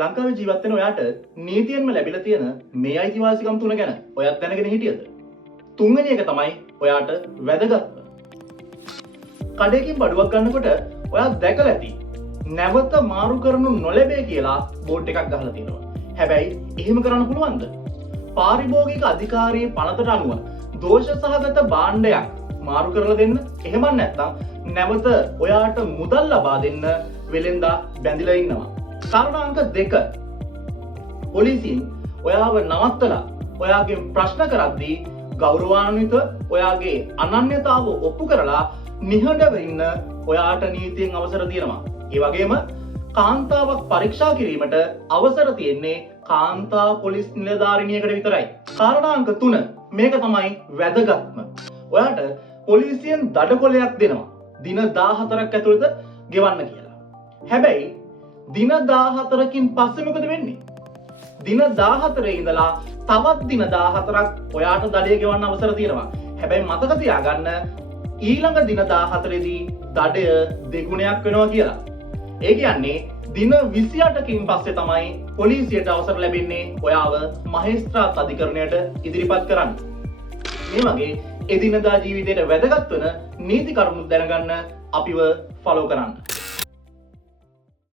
ලංකාවේ ජීවත් වෙන ඔයාට නීතියෙන්ම ලැබිලා තියෙන මේ අයිතිවාසිකම් තුන ගැන ඔයත් දැනගෙන හිටියද? තුන්වෙනි එක තමයි ඔයාට වැදගත්ම. කඩේකින් බඩුවක් ගන්නකොට ඔයා දැකලා ඇති නැවත මාරු කරනු නොලැබේ කියලා බෝඩ් එකක් ගහලා තියෙනවා. හැබැයි එහෙම කරන්න පුළුවන්ද? පාරිභෝගික අධිකාරියේ පනතට අනුව දෝෂ සහගත භාණ්ඩයක් මාරු කරලා දෙන්න, එහෙම නැත්නම් නැවත ඔයාට මුදල් ලබා දෙන්න වෙලෙන්දා බැඳිලා ඉන්නවා. කාරණා අංක 2. පොලිසියෙන් ඔයාව නවත්තලා ඔයාගෙන් ප්‍රශ්න කරද්දී ගෞරවාන්විත ඔයාගේ අනන්‍යතාව ඔප්පු කරලා නිහඬව ඉන්න ඔයාට නීතියෙන් අවසර තියෙනවා. ඒ වගේම කාන්තාවක් පරීක්ෂා කිරීමට අවසර තියෙන්නේ කාන්තා පොලිස් නිලධාරිනියකට විතරයි. කාරණා අංක 3. මේක තමයි වැදගත්ම. ඔයාට පොලිසියෙන් දඩකොලයක් දෙනවා. දින 14ක් ඇතුළත ගෙවන්න කියලා. හැබැයි දින 14කින් පස්සේ මොකද වෙන්නේ? දින 14 ඉඳලා තවත් දින 14ක් ඔයාට දඩය ගෙවන්න අවසර තියෙනවා. හැබැයි මතක තියාගන්න ඊළඟ දින 14ේදී දඩය දෙගුණයක් වෙනවා කියලා. ඒ කියන්නේ දින 28කින් පස්සේ තමයි පොලිසියට අවසර ලැබෙන්නේ ඔයාව මහේස්ත්‍රාත් අධිකරණයට ඉදිරිපත් කරන්න. මේ වගේ එදිනදා ජීවිතයට වැදගත් වෙන නීති කරුණු දැනගන්න අපිව ෆලෝ කරන්න.